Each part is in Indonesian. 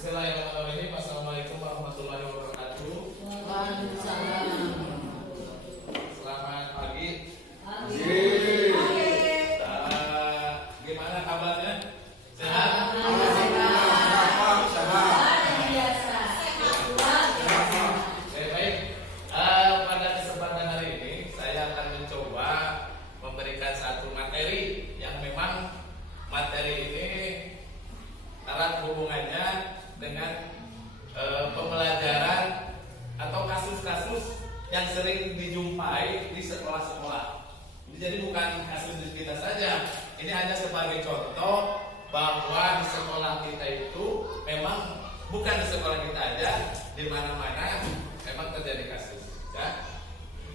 Bismillahirrahmanirrahim. Assalamualaikum warahmatullahi wabarakatuh. Waalaikumsalam. Selamat pagi. Pagi. Gimana kabarnya? Sehat? Baik. Pada kesempatan hari ini saya akan mencoba memberikan satu materi yang memang materi ini erat hubungannya dengan pembelajaran atau kasus-kasus yang sering dijumpai di sekolah-sekolah. Jadi bukan kasus di kita saja. Ini hanya sebagai contoh bahwa di sekolah kita itu memang bukan di sekolah kita aja, di mana-mana memang terjadi kasus. Ya?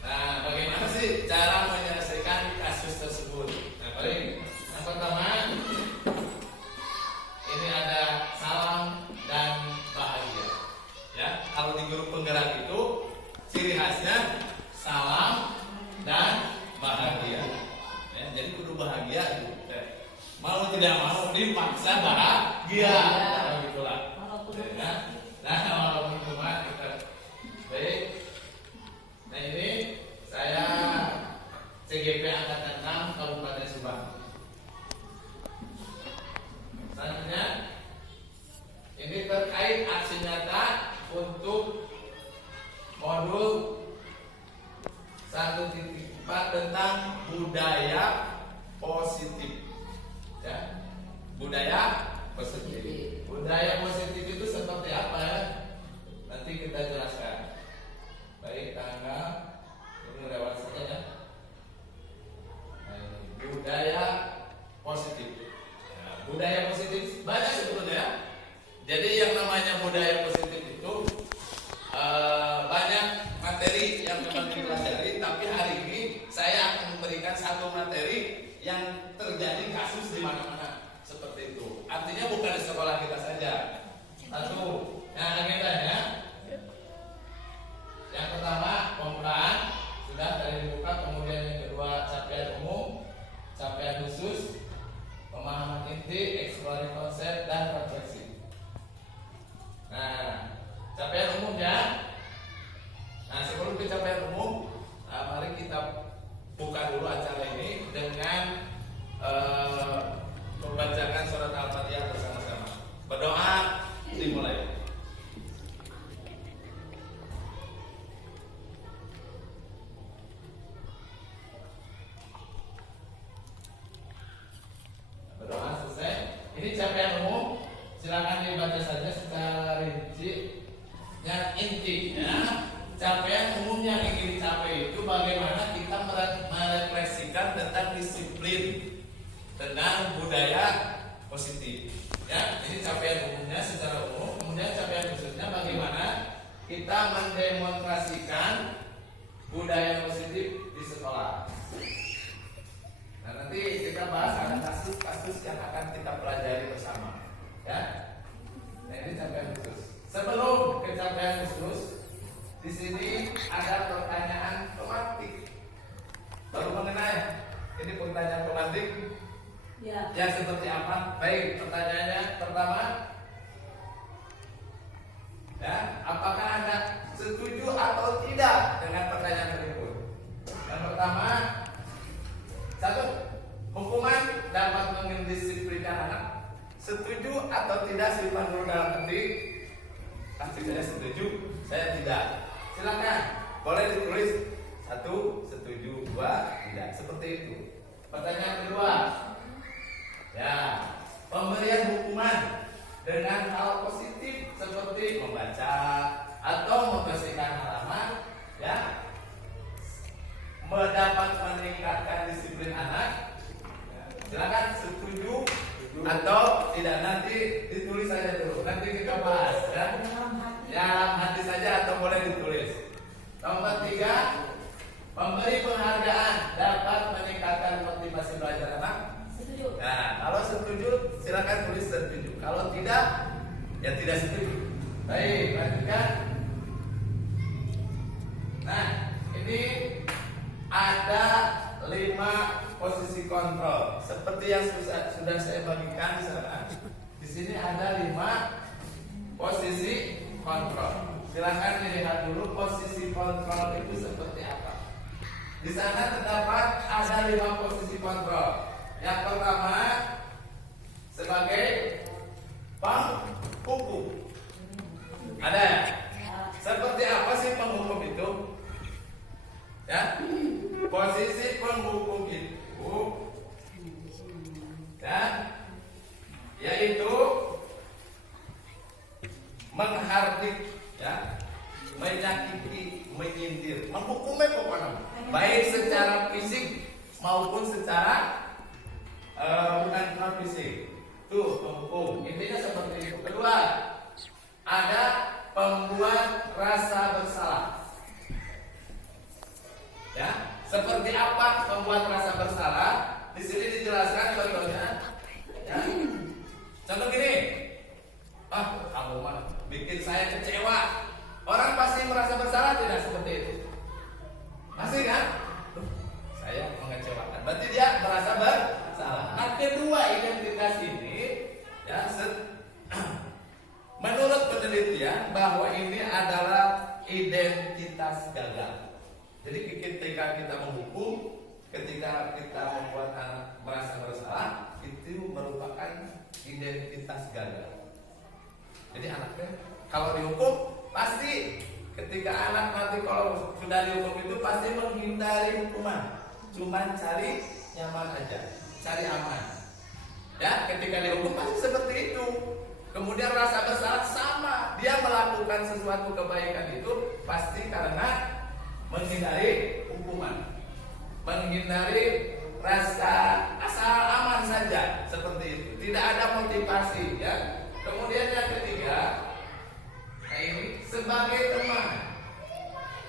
Nah, bagaimana sih cara menyelesaikan kasus tersebut? Nah, paling yang pertama ini ada salam dan bahagia. Ya, kalau di grup penggerak itu ciri khasnya salam dan bahagia. Ya, jadi kudu bahagia gitu. Mau tidak mau dipaksa bahagia. Nah, begitulah. Nah, walaupun cuma kita baik. Nah, ini saya CGP Angkatan 6 Kabupaten Subang. Selanjutnya ini terkait aksi nyata untuk modul 1.4 tentang budaya positif. Ya, budaya positif. Budaya positif itu seperti apa ya? Nanti kita jelaskan. Baik, tanggal ini lewat saja ya. Nah, ini budaya positif. Budaya positif banyak sebetulnya. Jadi yang namanya budaya positif itu banyak materi yang memang dipelajari. Tapi hari ini saya akan memberikan satu materi yang terjadi kasus di mana-mana seperti itu. Artinya bukan di sekolah kita saja. Satu, yang agendanya. Yang pertama pembukaan sudah dari dibuka. Kemudian yang kedua capaian umum, capaian khusus, pemahaman inti, eksplorasi konsep, dan refleksi. Nah, capaian umumnya. Nah, sebelum ke capaian umum, mari kita buka dulu acara ini dengan membacakan surat Al-Fatihah bersama-sama. Berdoa dimulai. Berdoa selesai. Ini capaian umum, silakan dibaca saja secara rinci. Yang intinya, capaian umum yang ingin dicapai itu bagaimana kita merefleksikan tentang disiplin, tentang budaya positif. Ya, ini capaian umumnya secara umum. Kemudian capaian khususnya bagaimana kita mendemonstrasikan budaya positif di sekolah. Nah, nanti kita bahas ada kasus-kasus yang akan kita pelajari bersama. Ya, nah, ini capaian khusus. Sebelum ke capaian khusus, di sini ada pertanyaan pemantik. Baru mengenai ini pertanyaan pemantik. Ya. Yang seperti apa? Baik, pertanyaannya pertama. Ya, apakah Anda setuju atau tidak dengan pertanyaan tersebut? Yang pertama, satu, hukuman dapat mendisiplinkan anak. Setuju atau tidak silahkan dulu dalam ketik. Pasti saya setuju, saya tidak. Silakan, boleh ditulis. Satu, setuju, dua, tidak. Seperti itu. Pertanyaan kedua, ya, pemberian hukuman dengan hal positif seperti membaca atau membersihkan halaman, ya, dapat meningkatkan disiplin anak. Ya, silakan setuju atau tidak, nanti ditulis saja dulu. Nanti kita bahas, ya. Ya, dalam hati saja atau boleh ditulis. Nomor 3, memberi penghargaan dapat meningkatkan motivasi belajar anak. Setuju. Nah, kalau setuju silakan tulis setuju. Kalau tidak, ya tidak setuju. Baik, lanjutkan. Nah, ini ada 5 posisi kontrol seperti yang sudah saya bagikan di sana. Di sini ada 5 posisi kontrol. Silakan dilihat dulu posisi kontrol itu seperti apa. Di sana terdapat ada 5 posisi kontrol. Yang pertama sebagai penghukum. Ada. Seperti apa sih penghukum itu? Ya, posisi penghukum itu, ya, yaitu menghardik, ya, menyakiti, menyindir, menghukumnya pokoknya, baik secara fisik maupun secara bukan cuma fisik. Tuh penghukum, intinya seperti itu. Kedua, ada pembuat rasa bersalah. Ya, seperti apa pembuat rasa bersalah? Di sini dijelaskan contohnya. Ya. Contoh gini, kamu mah bikin saya kecewa. Orang pasti merasa bersalah tidak seperti itu? Pasti kan? Saya mengecewakan. Berarti dia merasa bersalah. Nah, kedua identitas ini, ya, menurut penelitian bahwa ini adalah identitas gagal. Jadi ketika kita menghukum, ketika kita membuat anak merasa bersalah, itu merupakan identitas gagal. Jadi anaknya kalau dihukum pasti ketika anak nanti kalau sudah dihukum itu pasti menghindari hukuman, cuma cari nyaman aja, cari aman. Ya, ketika dihukum pasti seperti itu. Kemudian rasa bersalah sama, dia melakukan sesuatu kebaikan itu pasti karena menghindari hukuman, menghindari rasa asal aman saja, seperti itu. Tidak ada motivasi, ya. Kemudian yang ketiga, nah ini sebagai teman.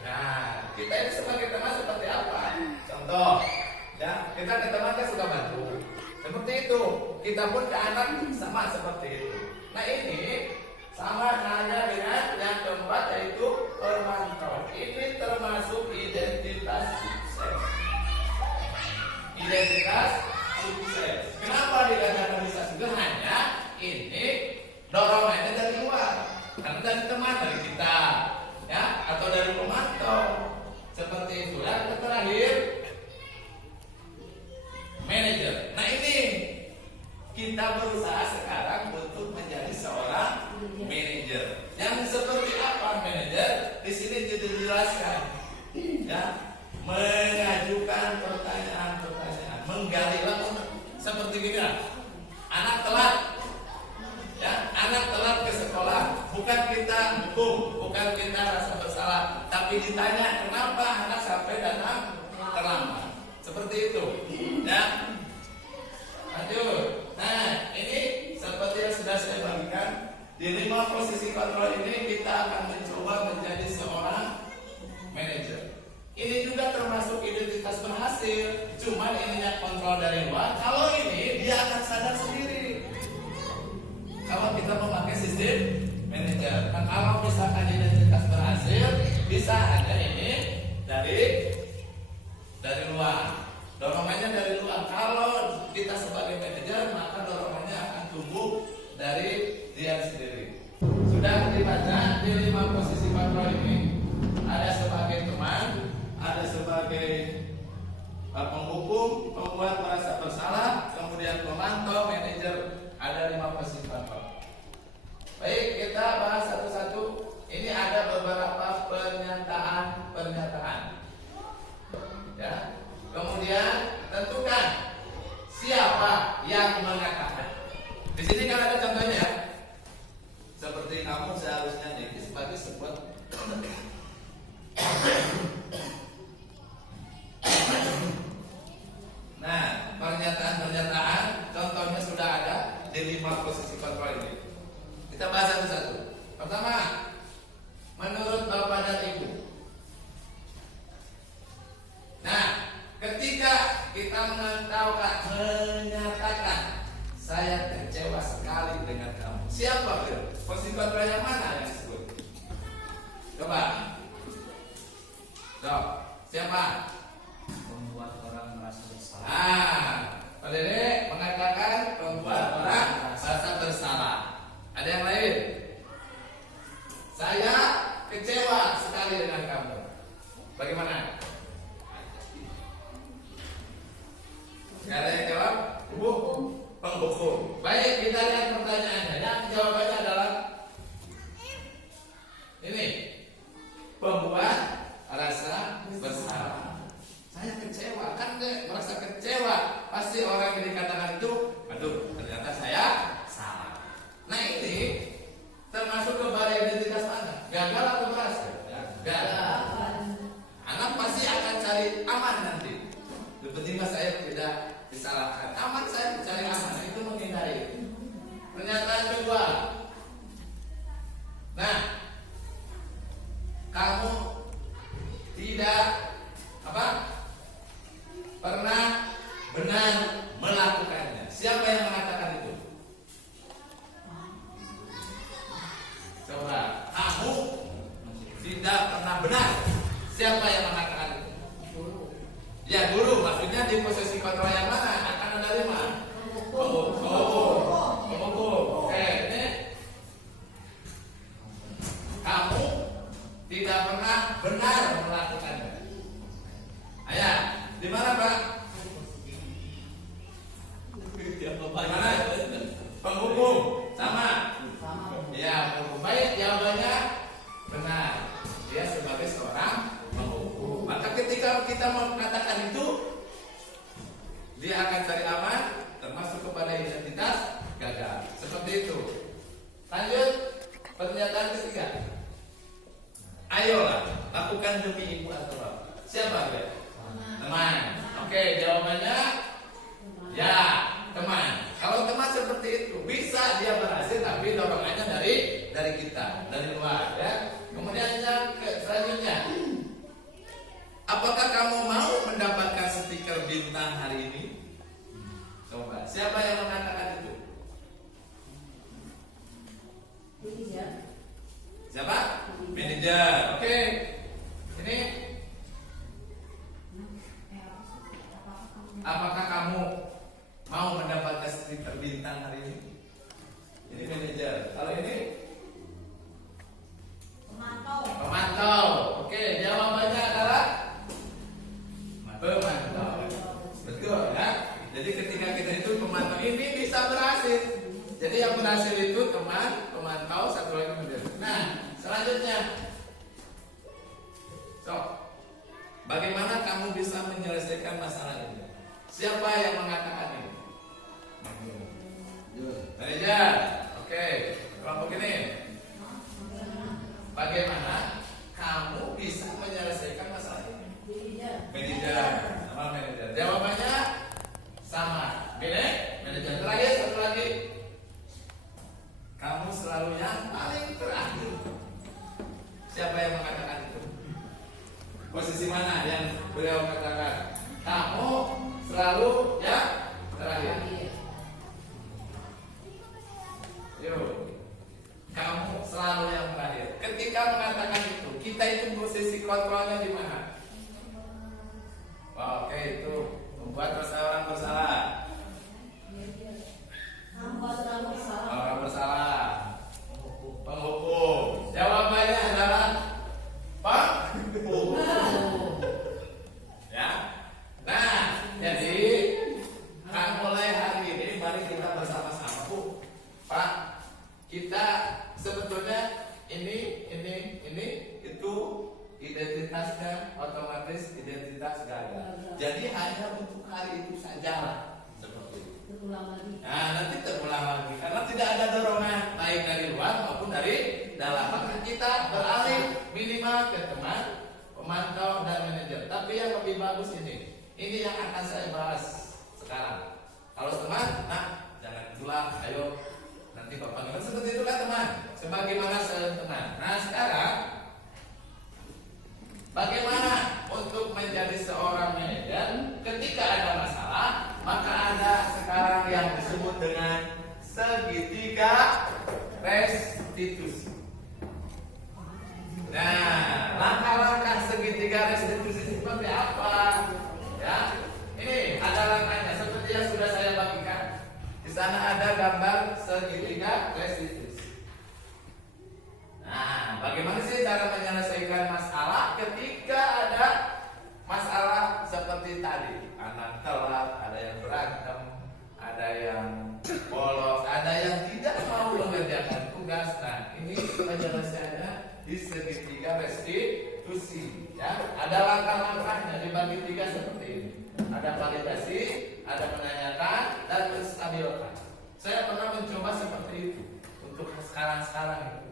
Nah, kita ini sebagai teman seperti apa? Contoh, ya, kita ke teman kan suka bantu. Seperti itu. Kita pun ke anak sama seperti itu. Nah ini sama halnya dengan yang keempat yaitu pemantau. Ini termasuk identitas sukses. Identitas sukses. Kenapa dikatakan bisa sukses? Hanya ini dorongannya dari luar, karena dari teman, dari kita, ya, atau dari pemantau. Seperti itu. Dan terakhir, manajer. Nah ini kita berusaha sekarang untuk menjadi seorang manajer. Yang seperti apa manajer? Di sini dijelaskan, ya, mengajukan pertanyaan-pertanyaan, menggali lakukan seperti gini. Anak telat, ya, anak telat ke sekolah, bukan kita hukum, bukan kita rasa bersalah, tapi ditanya kenapa anak sampai datang terlambat. Seperti itu, ya. Lanjut. Nah, ini seperti yang sudah saya bagikan, di 5 posisi kontrol ini kita akan mencoba menjadi seorang manajer. Ini juga termasuk identitas berhasil, cuman ininya kontrol dari luar. Kalau ini dia akan sadar sendiri. Kalau kita memakai sistem manajer, nah, kalau misalkan identitas berhasil, bisa ada ini dari luar. Dorongannya dari luar. Kalau kita sebagai manajer, maka dorongannya akan tumbuh dari dia sendiri. Sudah dibaca di 5 posisi kontrol ini. Ada sebagai teman, ada sebagai penghukum, pembuat merasa bersalah, kemudian pemantau, manajer. Ada 5 posisi kontrol. Baik, kita bahas satu-satu. Ini ada beberapa pernyataan. Ya. Kemudian tentukan siapa yang mengatakan. Di sini kan ada contohnya. Seperti kamu seharusnya jadi sebagai sebuah Nah, pernyataan-pernyataan contohnya sudah ada di 5 posisi kontrol ini. Kita bahas satu-satu. Pertama, menurut Bapak dan Ibu. Nah, ketika kita menyatakan saya kecewa sekali dengan kamu, siapa beliau? Posisi kontrol yang mana yang disebut? Coba. Siapa? Membuat orang merasa bersalah. Pak Dede mengatakan membuat orang merasa bersalah. Ada yang lain? Menghukum. Sama. Sama. Ya, menghukum. Baik, jawabannya benar. Dia sebagai seorang menghukum. Maka ketika kita mengatakan itu, dia akan cari aman, termasuk kepada identitas gagal. Seperti itu. Lanjut, pernyataan ketiga. Ayolah, lakukan demi ibu atau bapak. Siapa dia? Teman. Oke, jawabannya ya, teman. Kalau teman seperti itu, bisa dia berhasil, tapi dorongannya dari kita, dari luar, ya. Kemudian yang selanjutnya, apakah kamu mau mendapatkan stiker bintang hari ini? Coba, siapa yang mengatakan itu? Siapa? Manajer. Oke. Ini apakah kamu mau mendapatkan stiker bintang hari ini? Ini manajer. Kalau ini pemantau. Oke, jawabannya adalah pemantau. Betul ya? Jadi ketika kita itu pemantau, ini bisa berhasil. Jadi yang berhasil itu teman, pemantau, satu lagi manajer. Nah, selanjutnya, bagaimana kamu bisa menyelesaikan masalah ini? Siapa yang mengatakan ini? Manajer. Oke, kelompok ini. Bagaimana kamu bisa menyelesaikan masalah ini? Manajer. Sama manajer. Jawabannya sama. Manajer. Terakhir, satu lagi. Kamu selalu yang paling terakhir. Siapa yang mengatakan itu? Posisi mana yang beliau katakan? Kamu selalu yang terakhir. Yuk, kamu selalu yang terakhir. Ketika mengatakan itu, kita itu posisi kontrolnya di mana? Oke, itu membuat orang bersalah. Orang bersalah. Penghukum. Jawabannya adalah penghukum. Ya. Nah, jadi mulai hari ini mari kita bersama-sama, Bu. Pak, kita sebetulnya ini itu identitasnya otomatis identitas gagal. Jadi hanya untuk hari itu saja seperti itu. Nah, nanti terulang lagi karena tidak ada dorongan baik dari luar maupun dari dalam. Maka kita beralih minimal ke teman, pemantau dan manajer. Tapi yang lebih bagus ini yang akan saya bahas sekarang. Kalau teman, nah jangan pulang, ayo nanti bapak bilang seperti itu kan teman. Sebagaimana saya teman. Nah sekarang bagaimana untuk menjadi seorang manajer ketika ada masalah? Maka ada sekarang yang disebut dengan segitiga restitusi. Nah, langkah-langkah segitiga restitusi seperti apa? Ya, ini ada langkahnya seperti yang sudah saya bagikan. Di sana ada gambar segitiga restitusi. Nah, bagaimana sih cara menyelesaikan masalah ketika ada masalah seperti tadi? Anak telat, ada yang berantem, ada yang bolos, ada yang tidak mau mengerjakan tugas. Nah, ini penyelesaiannya di segitiga restitusi. Ya, ada langkah-langkahnya dibagi tiga seperti ini. Ada validasi, ada menanyakan, dan menstabilkan. Saya pernah mencoba seperti itu untuk sekarang itu.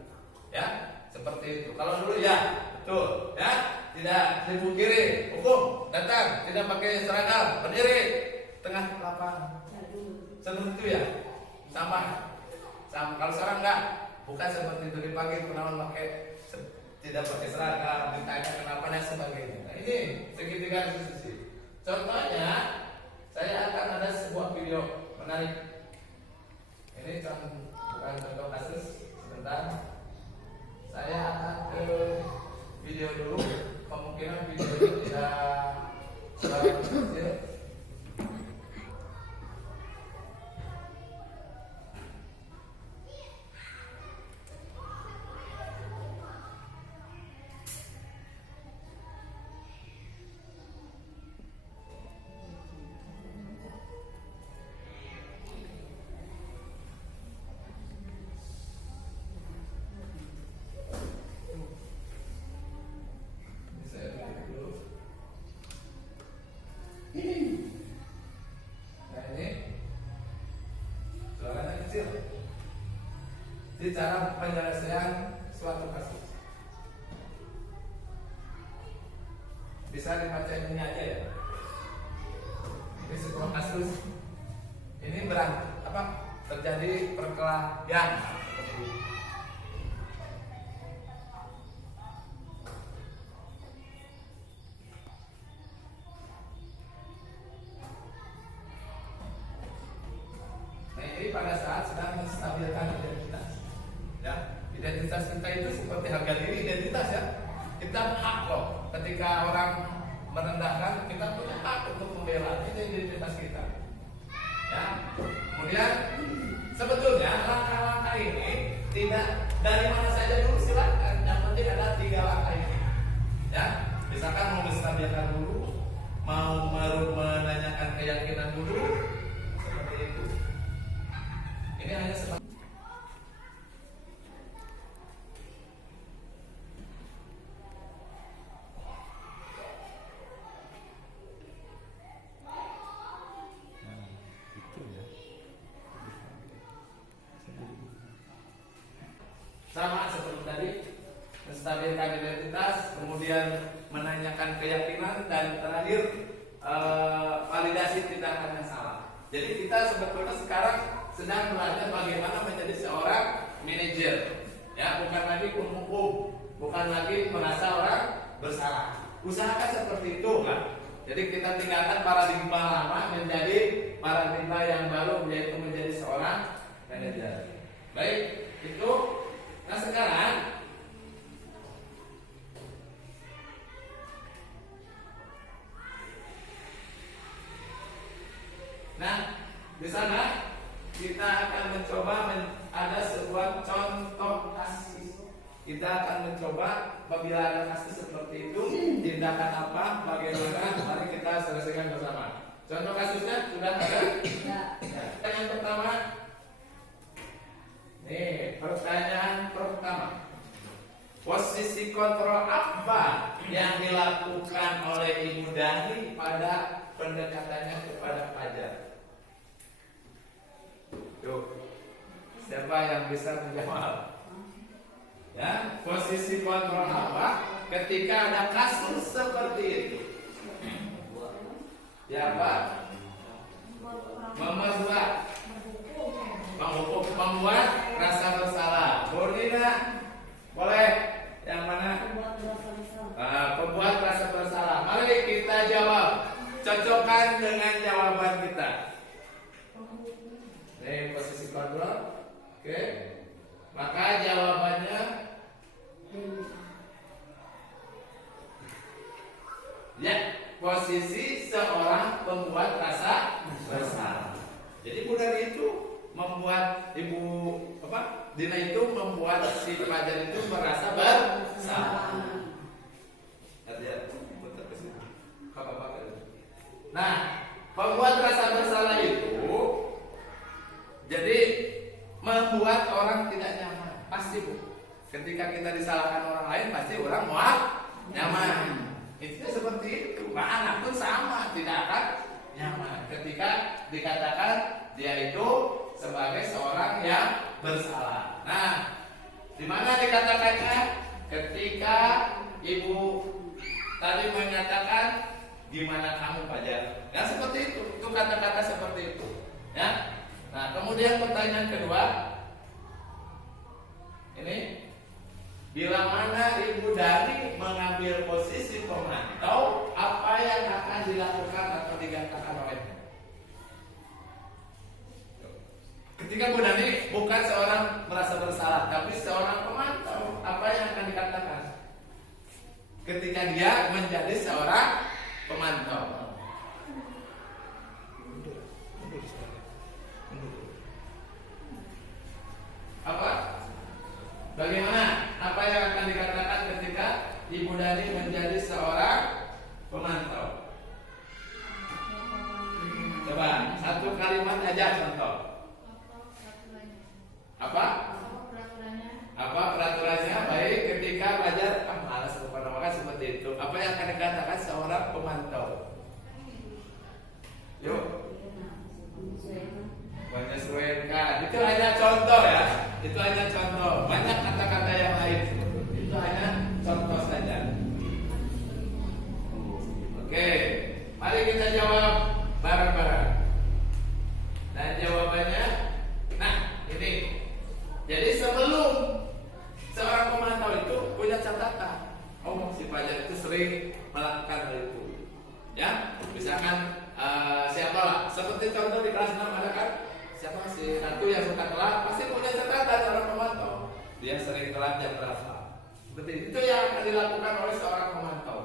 Ya, seperti itu. Kalau dulu ya, betul, ya. Tidak dipungkiri, hukum datang, tidak pakai seragam, berdiri tengah lapangan. Seperti itu ya, sama. Kalau sekarang enggak, bukan seperti itu dipanggil penawan pakai tidak pakai seragam, ditanya kenapa dan sebagainya. Nah, ini segitiga restitusi. Contohnya, saya akan ada sebuah video menarik. Ini bukan contoh kasus, sebentar. Saya akan ke video dulu. Kemungkinan video ini tidak terlalu kecil. di cara penyelesaian suatu kasus. Bisa dibaca ini aja ya. Ini sebuah kasus. Ini terjadi perkelahian. Nah, ini pada saat sedang menstabilkan identitas. Ya, identitas kita itu seperti harga diri identitas ya. Kita hak loh. Ketika orang merendahkan, kita punya hak untuk membela identitas kita. Ya. Kemudian sebetulnya langkah-langkah ini tidak dari mana saja dulu silakan. Yang penting ada 3 langkah ini. Ya, misalkan mau menstabilkan dulu, mau menanyakan keyakinan dulu, seperti itu. Ini hanya seperti sama seperti tadi, menstabilkan identitas, kemudian menanyakan keyakinan, dan terakhir validasi tindakan yang salah. Jadi kita sebetulnya sekarang sedang belajar bagaimana menjadi seorang manajer, ya, bukan lagi penghukum, bukan lagi merasa orang bersalah. Usahakan seperti itu kan. Jadi kita tinggalkan paradigma lama menjadi paradigma yang baru, yaitu menjadi seorang manajer. Baik, itu. Nah sekarang di sana kita akan mencoba ada sebuah contoh kasus. Kita akan mencoba apabila ada kasus seperti itu, tindakan apa, bagaimana, mari kita selesaikan bersama. Contoh kasusnya sudah ada? Yang pertama, nih, pertanyaan pertama. Posisi kontrol apa yang dilakukan oleh Ibu Dani pada pendekatannya kepada Fajar? Tuh, siapa yang bisa menjawab? Ya, posisi kontrol apa ketika ada kasus seperti itu? Ya, Pak. Membuat rasa bersalah. Bordina, boleh? Yang mana? Pembuat rasa bersalah. Mari kita jawab. Cocokkan dengan jawaban kita. Ini posisi kontrol. Oke. Maka jawabannya ya, posisi seorang pembuat rasa bersalah. Jadi bukan itu membuat Ibu Dina itu membuat si Fajar itu merasa bersalah. Nah, pembuat rasa bersalah itu jadi membuat orang tidak nyaman. Pasti Bu. Ketika kita disalahkan orang lain, pasti orang muak nyaman. Itu seperti itu. Anak pun sama, tidak akan nyaman ketika dikatakan dia itu sebagai seorang yang bersalah. Nah, di mana dikatakannya? Ketika Ibu tadi menyatakan gimana kamu Fajar. Nah, seperti itu kata-kata seperti itu. Ya. Nah, kemudian pertanyaan kedua. Ini, bila mana Ibu Dani mengambil posisi pemantau, apa yang akan dilakukan atau dikatakan olehnya? Ketika Bu Dani bukan seorang merasa bersalah, tapi seorang pemantau, apa yang akan dikatakan? Ketika dia menjadi seorang pemantau. Apa? Bagaimana? Apa yang akan dikatakan ketika Ibu Dani menjadi seorang pemantau? Coba satu kalimat aja contoh. Apa? Apa peraturannya? Baik, ketika Fajar malas lupa seperti itu. Apa yang akan dikatakan seorang pemantau? Yuk. Menyesuaikan. Itu hanya contoh ya. Itu hanya contoh. si satu yang suka telat pasti punya catatan seorang pemantau. Dia sering telat jam berapa. Seperti itu yang akan dilakukan oleh seorang pemantau.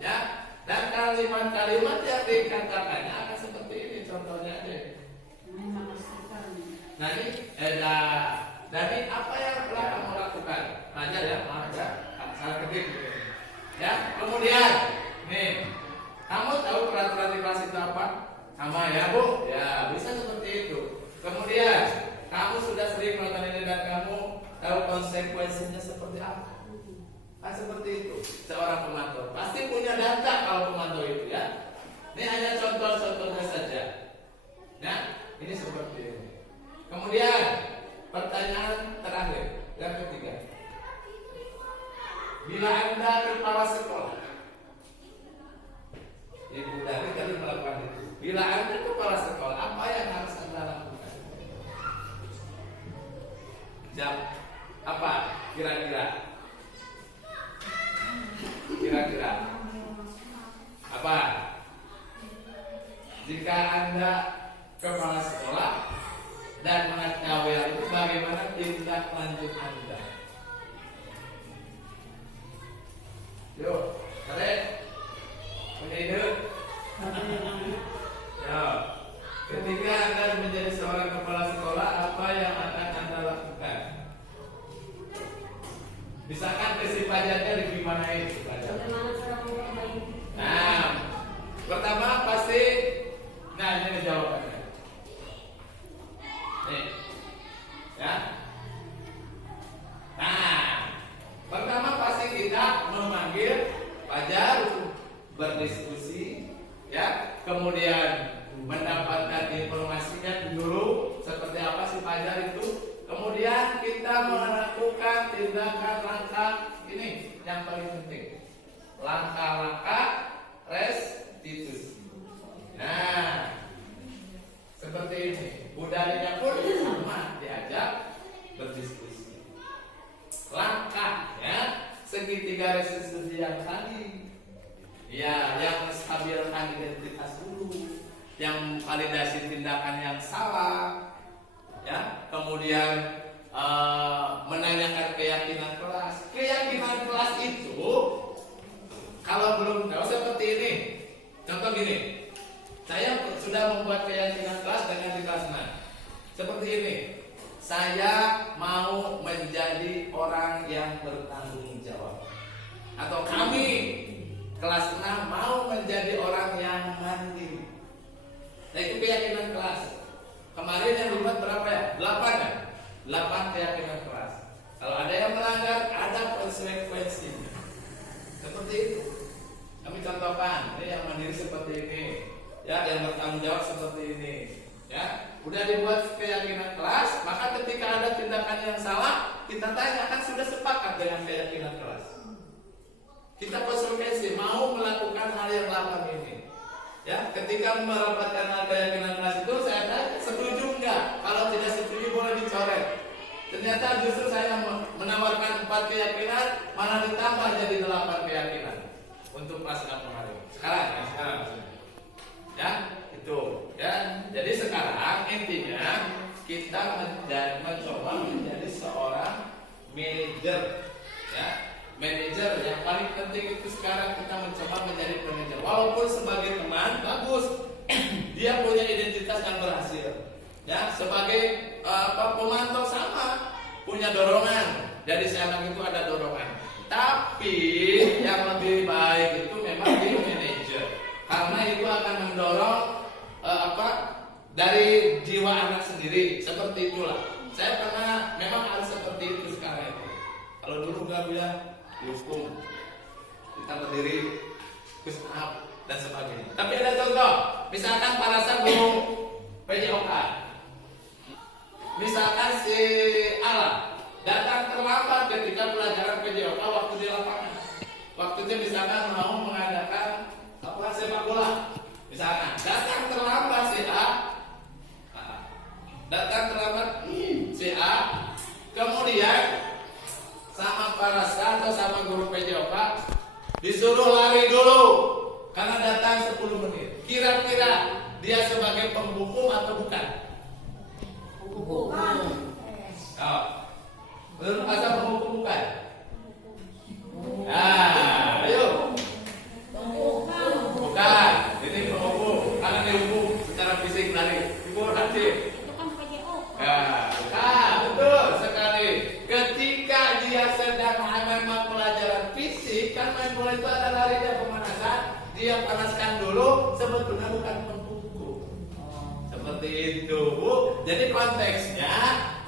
Ya, dan kalimat-kalimat yang dikatakannya akan seperti ini contohnya deh. Dari apa yang telah kamu lakukan, belajar ya, maaf ya, salah ketik. Ya, kemudian, nih, kamu tahu peraturan di kelas itu apa? Sama ya bu, ya bisa seperti itu. Kemudian, kamu sudah sering melakukan ini dan kamu tahu konsekuensinya seperti apa? Kan seperti itu. Seorang pemantau pasti punya data kalau pemantau itu ya. Ini hanya contoh-contohnya saja. Nah, ini seperti ini. Kemudian pertanyaan terakhir yang ketiga. Bila Anda kepala sekolah, Ibu Dari tadi melakukan itu. Bila Anda kepala sekolah, apa yang harus Anda lakukan? Jam apa? Kira-kira apa? Jika Anda kepala sekolah dan mengetahui hal itu, bagaimana tindak lanjut Anda? Yuk, keren. Punya ide? Ya. Ketika Anda menjadi seorang kepala sekolah, apa yang akan Anda lakukan? Misalkan tes pelajarannya digimanain pelajaran. Nah, pertama pasti, nah ini jawabannya. Nih, ya. Nah, pertama pasti kita memanggil pelajar berdiskusi, ya. Kemudian mendapatkan informasinya dulu seperti apa sih pelajar itu. Kemudian kita melakukan tindakan langkah ini yang paling penting. Langkah-langkah restitusi. Nah, seperti ini. Budayanya pun sama, diajak berdiskusi. Langkah ya, segitiga restitusi yang tadi. Ya, yang menstabilkan identitas dulu, yang validasi tindakan yang salah. Ya, kemudian menanyakan keyakinan kelas. Keyakinan kelas itu kalau belum tahu seperti ini. Contoh gini, saya sudah membuat keyakinan kelas dengan di kelas 6. Seperti ini, saya mau menjadi orang yang bertanggung jawab. Atau kami kelas 6 mau menjadi orang yang mandiri. Nah itu keyakinan kelas. Kemarin yang dibuat berapa ya? 8 ya? 8 keyakinan kelas. Kalau ada yang melanggar, ada konsekuensinya. Seperti itu. Kami contohkan, ini yang mandiri seperti ini, ya, yang bertanggung jawab seperti ini, ya. Udah dibuat keyakinan kelas, maka ketika ada tindakan yang salah, kita tanya, kan sudah sepakat dengan keyakinan kelas. Kita konsekuensi, mau melakukan hal yang 8 ini. Ya, ketika merapatkan keyakinan kelas itu, saya tanya, setuju enggak? Kalau tidak setuju boleh dicoret. Ternyata justru saya menawarkan 4 keyakinan, malah ditambah jadi 8 keyakinan untuk kelas 6 kemarin. Sekarang. Ya, itu. Ya, jadi sekarang intinya kita mencoba menjadi seorang manajer. Ya. Manajer yang paling penting itu sekarang kita mencoba menjadi manajer. Walaupun sebagai teman bagus, dia punya identitas yang berhasil. Ya, sebagai pemantau sama, punya dorongan. Dari si anak itu ada dorongan. Tapi yang lebih baik itu memang di manajer, karena itu akan mendorong dari jiwa anak sendiri. Seperti itulah. Saya pernah memang harus seperti itu sekarang itu. Kalau dulu enggak ya dihukum, kita berdiri, push up dan sebagainya. Tapi ada contoh, misalkan pada saat guru PJOK, misalkan si Ala datang terlambat ketika pelajaran PJOK waktu di lapangan. Waktunya misalkan mau mengadakan sepak bola, misalkan datang terlambat si A, kemudian sama para staff atau sama guru PJOK disuruh lari dulu karena datang 10 menit. Kira-kira dia sebagai penghukum atau bukan? Bukan. Oh. Menurut azab menghukum bukan? Nah, ayo. Bukan. Bukan. Ini menghukum. Karena dihukum secara fisik tadi. Ibu nanti. Itu kan PJO. Ya, bukan. Betul sekali. Ketika dia sedang memang pelajaran fisik, kan main bola itu ada larinya pemanasan. Dia panaskan dulu. Sebetulnya bukan menghukum. Seperti itu, Bu. Jadi konteksnya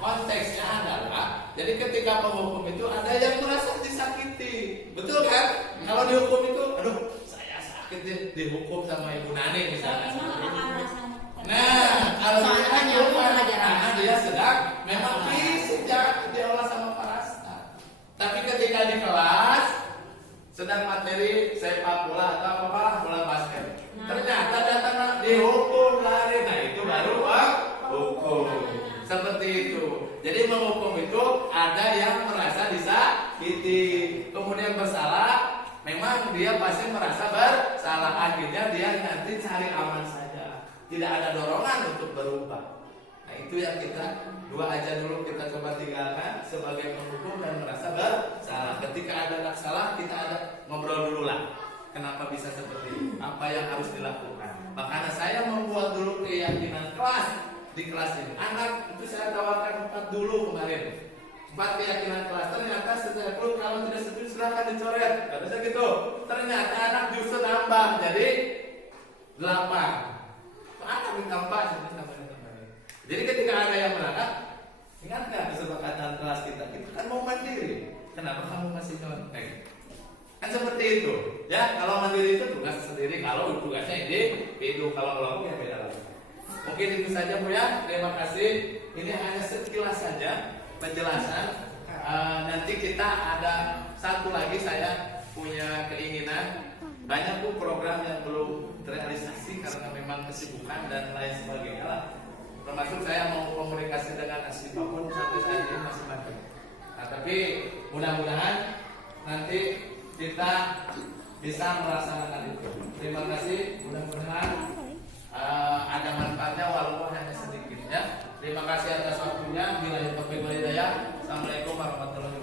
adalah, jadi ketika penghukum itu ada yang merasa disakiti, betul kan? Kalau dihukum itu, aduh, saya sakit dihukum sama Ibu Nani misalnya. Nah, kalau dia kan karena dia sedang memang fisik jangan diolah sama parasta. Tapi ketika di kelas sedang materi sepak bola atau apa bola basket, ternyata datang dihukum lari, nah itu baru hukum. Seperti itu. Jadi menghukum itu ada yang merasa disakiti, kemudian bersalah. Memang dia pasti merasa bersalah, akhirnya dia nanti cari aman saja, tidak ada dorongan untuk berubah. Nah itu yang kita dua aja dulu kita coba tinggalkan sebagai penghukum dan merasa bersalah. Ketika ada salah kita ada ngobrol dulu lah. Kenapa bisa seperti itu? Apa yang harus dilakukan? Makanya saya membuat dulu keyakinan kelas. Di kelas ini anak itu saya tawarkan 4 dulu kemarin, 4 keyakinan kelas. Ternyata setelah itu kalau tidak setuju silahkan dicoret, kata saya gitu. Ternyata anak justru nambah jadi 8. Anak ditambah jadi ketika ada yang berangkat, ingat nggak kesepakatan kelas kita kan mau mandiri. Kenapa kamu masih nyontek? Kan seperti itu ya. Kalau mandiri itu tugas sendiri, kalau tugasnya individu, kalau kelompok ya beda lagi. Mungkin itu saja Bu ya. Terima kasih. Ini hanya sekilas saja penjelasan. Nanti kita ada satu lagi, saya punya keinginan. Banyak Bu program yang belum terrealisasi karena memang kesibukan dan lain sebagainya lah. Termasuk saya mau komunikasi dengan asli Papua sampai saat ini masih mati. Nah tapi mudah-mudahan nanti kita bisa melaksanakan itu. Terima kasih. Mudah-mudahan ada manfaatnya walaupun hanya sedikit ya. Terima kasih atas waktunya. Bila itu Assalamualaikum warahmatullahi wabarakatuh.